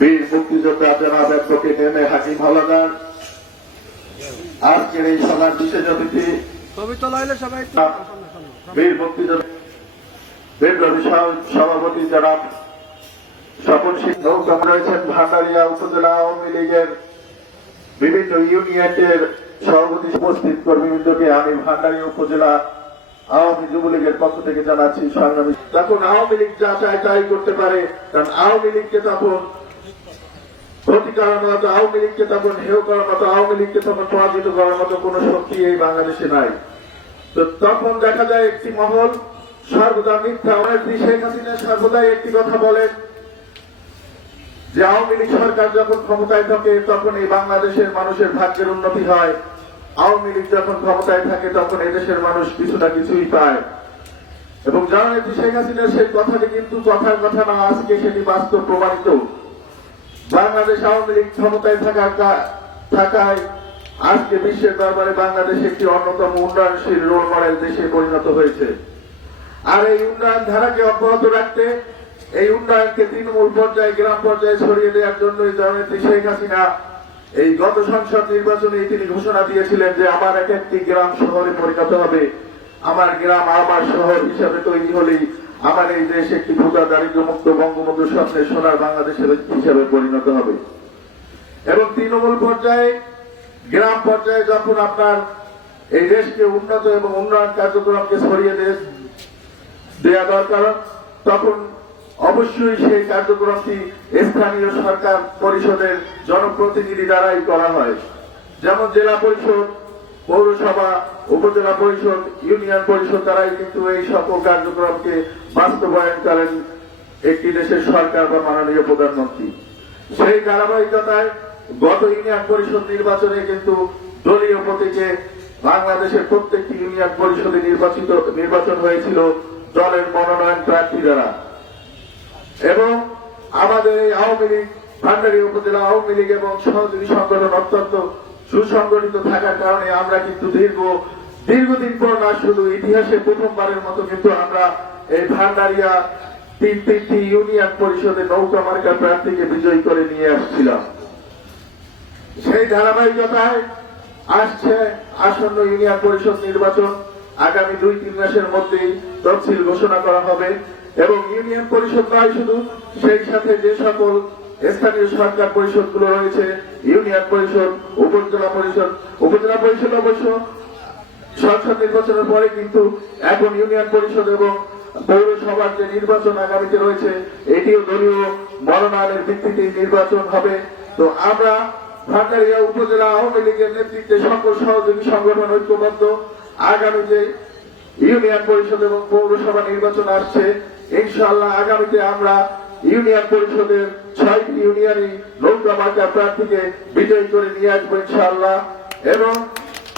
বীর মুক্তিযোদ্ধা জনাব অ্যাডভোকেট এম এ হাকিম হাওলাদার, আজকের এই সভার বিশেষ অতিথি বীর মুক্তিযোদ্ধা বিপ্লবী সভাপতি জনাব স্বপন সিং নৌকা রয়েছেন ভান্ডারিয়া উপজেলা আওয়ামী লীগের বিভিন্ন ইউনিয়নের সভাপতি উপস্থিত কর্মীবৃন্দকে আমি ভান্ডারিয়া উপজেলা আওয়ামী যুবলীগের পক্ষ থেকে জানাচ্ছি সংগ্রামী। তখন আওয়ামী লীগ যা চায় তাই করতে পারে, কারণ আওয়ামী লীগকে তখন ক্ষতি করার মতো, আওয়ামী লীগকে তখন হেয় করার মতো, আওয়ামী লীগকে তখন পরাজিত করার মতো কোন শক্তি এই বাংলাদেশে নাই। তো তখন দেখা যায় একটি মহল সর্বদা মিথ্যা। শেখ হাসিনা সর্বদাই একটি কথা বলেন যে আওয়ামী লীগ সরকার যখন ক্ষমতায় থাকে তখন এই বাংলাদেশের মানুষের ভাগ্যের উন্নতি হয়, আওয়ামী লীগ যখন ক্ষমতায় থাকে তখন এদেশের মানুষ কিছু না কিছুই পায়। এবং জননেত্রী শেখ হাসিনার সেই কথাটি কিন্তু কথার কথা না, আজকে সেটি বাস্তব প্রমাণিত। বাংলাদেশ আওয়ামী লীগ ক্ষমতায় থাকায় আজকে বিশ্বের দরবারে বাংলাদেশ একটি অন্যতম উন্নয়নশীল রোল মডেল দেশে পরিণত হয়েছে। আর এই উন্নয়ন ধারাকে অব্যাহত রাখতে, এই উন্নয়নকে তৃণমূল পর্যায়ে গ্রাম পর্যায়ে ছড়িয়ে দেওয়ার জন্যই জননেত্রী শেখ হাসিনা এই গত সংসদ নির্বাচনে তিনি ঘোষণা দিয়েছিলেন যে আমার এক একটি গ্রাম শহরে পরিণত হবে, আমার গ্রাম আমার শহর হিসাবে তৈরি হলেই আমার এই দেশ একটি ভোগা দারিদ্র্যমুক্ত বঙ্গবন্ধু স্বপ্নের সোনার বাংলাদেশের হিসাবে পরিণত হবে। এবং তৃণমূল পর্যায়ে গ্রাম পর্যায়ে যখন আপনার এই দেশকে উন্নত এবং উন্নয়ন কার্যক্রমকে ছড়িয়ে দেওয়া দরকার, তখন অবশ্যই সেই কার্যক্রমটি স্থানীয় সরকার পরিষদের জনপ্রতিনিধি দ্বারাই করা হয়। যেমন জেলা পরিষদ, পৌরসভা, উপজেলা পরিষদ, ইউনিয়ন পরিষদ দ্বারাই কিন্তু এই সকল কার্যক্রমকে বাস্তবায়ন করেন একটি দেশের সরকার বা মাননীয় প্রধানমন্ত্রী। সেই ধারাবাহিকতায় গত ইউনিয়ন পরিষদ নির্বাচনে কিন্তু দলীয় প্রতীকে বাংলাদেশের প্রত্যেকটি ইউনিয়ন পরিষদে নির্বাচন হয়েছিল দলের মনোনয়ন প্রার্থী দ্বারা। এবং আমাদের এই আওয়ামী লীগ, ভান্ডারিয়া উপজেলা আওয়ামী লীগ এবং সহযোগী সংগঠন অত্যন্ত সুসংগঠিত থাকার কারণে আমরা কিন্তু দীর্ঘদিন পর না, শুধু ইতিহাসে প্রথমবারের মতো কিন্তু আমরা এই ভান্ডারিয়া তিনটি ইউনিয়ন পরিষদে নৌকা মার্কা প্রার্থীকে বিজয়ী করে নিয়ে আসছিলাম। সেই ধারাবাহিকতায় আসছে আসন্ন ইউনিয়ন পরিষদ নির্বাচন। আগামী 2-3 মাসের মধ্যেই তফসিল ঘোষণা করা হবে এবং ইউনিয়ন পরিষদ নয় শুধু, সেই সাথে যে সকল স্থানীয় সরকার পরিষদগুলো রয়েছে, ইউনিয়ন পরিষদ, উপজেলা পরিষদ অবশ্য সংসদ নির্বাচনের পরে, কিন্তু এখন ইউনিয়ন পরিষদ এবং পৌরসভার যে নির্বাচন আগামীতে রয়েছে এটিও দলীয় মনোনয়নের ভিত্তিতে নির্বাচন হবে। তো আমরা ভান্ডারিয়া উপজেলা আওয়ামী লীগের নেতৃত্বে সকল সহযোগী সংগঠন ঐক্যবদ্ধ। আগামী যে ইউনিয়ন পরিষদ এবং পৌরসভা নির্বাচন আসছে, ইনশাআল্লাহ আগামীতে আমরা ইউনিয়ন পরিষদের 6টি ইউনিয়নই নৌকা মার্কা প্রার্থীকে বিজয়ী করে নিয়ে আসবো ইনশাআল্লাহ। এবং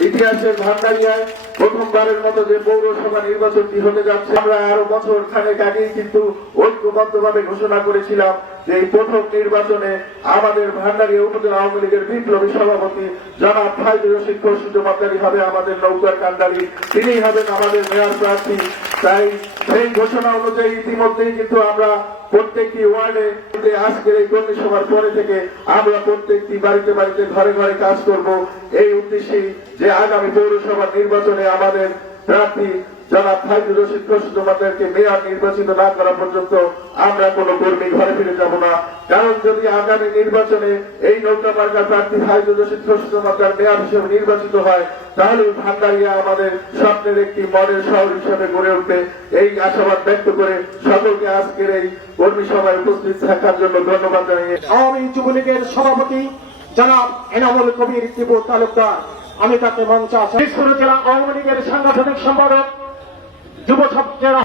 ইতিহাসের ভান্ডারিয়ায় প্রথমবারের মতো যে পৌরসভা নির্বাচনটি হতে যাচ্ছে, আমরা আরো বছর খানেক আগেই কিন্তু ঐক্যবদ্ধভাবে ঘোষণা করেছিলাম যে এই প্রথম নির্বাচনে আমাদের ভান্ডারিয়া উপজেলা আওয়ামী লীগের বিপ্লবী সভাপতি জনাব ফাইজুর রশিদ খসরুজ্জামানদারি হবে আমাদের নৌকার কান্ডারি, তিনিই হবেন আমাদের মেয়র প্রার্থী। তাই সেই ঘোষণা অনুযায়ী ইতিমধ্যেই কিন্তু আমরা প্রত্যেকটি ওয়ার্ডে আজকের এই কর্মী সভার পরে থেকে আমরা প্রত্যেকটি বাড়িতে বাড়িতে ঘরে ঘরে কাজ করব এই উদ্দেশ্যেই যে আগামী পৌরসভা নির্বাচনে আমাদের প্রার্থী জনাব ফাইজুর রশিদ খসরুজ্জামানদারকে মেয়র নির্বাচিত না করা পর্যন্ত আমরা কোন কর্মী ঘরে ফিরে যাব না। কারণ যদি আগামী নির্বাচনে এই নৌকা মার্কা প্রার্থী ফাইজুর রশিদ খসরুজ্জামানদার মেয়র হিসেবে নির্বাচিত হয়, তাহলে ভান্ডারিয়া আমাদের স্বপ্নের একটি মডেল শহর হিসেবে গড়ে উঠবে। এই আশাবাদ ব্যক্ত করে সকলকে আজকের এই কর্মী সভায় উপস্থিত থাকার জন্য ধন্যবাদ জানিয়ে আওয়ামী যুবলীগের সভাপতি জনাব এনামুল কবির ত্রিপুর তালুকদার, আমি তাকে মঞ্চে আসি। দিনাজপুর জেলা আওয়ামী লীগের সাংগঠনিক সম্পাদক যুব জেলা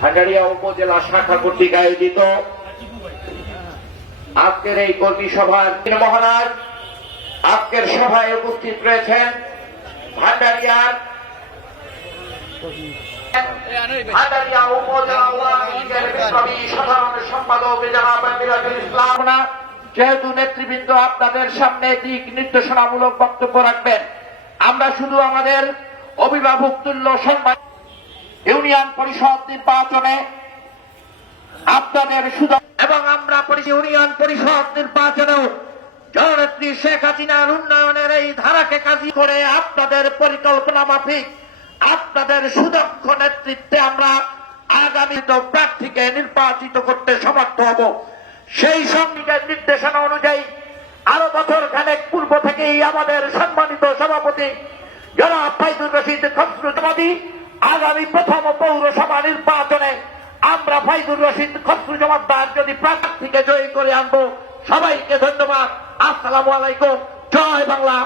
ভান্ডারিয়া উপজেলা শাখা কর্তৃক আয়োজিত আজকের এই কর্মী সভার মহারাজ, আজকের সভায় উপস্থিত রয়েছেন ভান্ডারিয়ার উপজেলা আওয়ামী লীগের বিপ্লবী সাধারণ সম্পাদক জনাব মিরাজুল ইসলাম। যেহেতু নেতৃবৃন্দ আপনাদের সামনে দিক নির্দেশনামূলক বক্তব্য রাখবেন, আমরা শুধু আমাদের অভিভাবক তুল্য সম্মান ইউনিয়ন পরিষদ নির্বাচনে আপনাদের সুযোগ এবং আমরা ইউনিয়ন পরিষদ নির্বাচনেও জননেত্রী শেখ হাসিনার উন্নয়নের এই ধারাকে কাজী করে আপনাদের পরিকল্পনা মাফিক আপনাদের সুদক্ষ নেতৃত্বে আমরা আগামী প্রার্থীকে নির্বাচিত করতে সমর্থ হব। সেই সঙ্গে নির্দেশনা অনুযায়ী আরো বছর খানেক পূর্ব থেকেই আমাদের সম্মানিত সভাপতি জনাব ফাইজুর রশিদ খসরুজামাদি আগামী প্রথম পৌরসভা নির্বাচনে আমরা ফাইজুর রশিদ খসরুজামাদ্দার যদি প্রার্থীকে জয়ী করে আনবো। সবাইকে ধন্যবাদ। আসসালামু আলাইকুম। জয় বাংলা।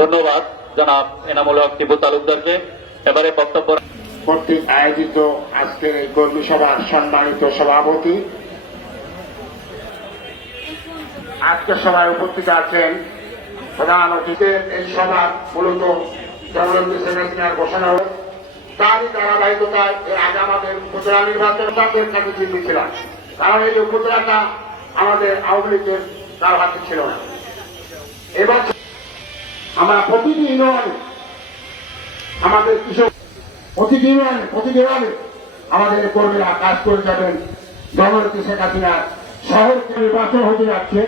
ধন্যবাদ জনাব এনামুল হক টিপু তালুকদারকে। এবারে বক্তব্য কর্তৃক আয়োজিত আজকের এই কর্মী সভার সম্মানিত সভাপতি, আজকের সভায় উপস্থিত আছেন প্রধান অতিথিদের। এই সভা মূলত জননেত্রী শেখ হাসিনার ঘোষণা হল, তারই ধারাবাহিকতায় এর আগে আমাদের উপজেলা নির্বাচন তাদের কাছে চিঠি ছিলাম, কারণ এই উপজেলাটা আমাদের আওয়ামী লীগের কারো হাতে ছিল না। এবার আমরা প্রতিটি ইউনিয়নে আমাদের কৃষক প্রতিটি ইউনিয়নে আমাদের কর্মীরা কাজ করে যাবেন। জননেত্রী শেখ হাসিনার শহর নির্বাচন হতে যাচ্ছে।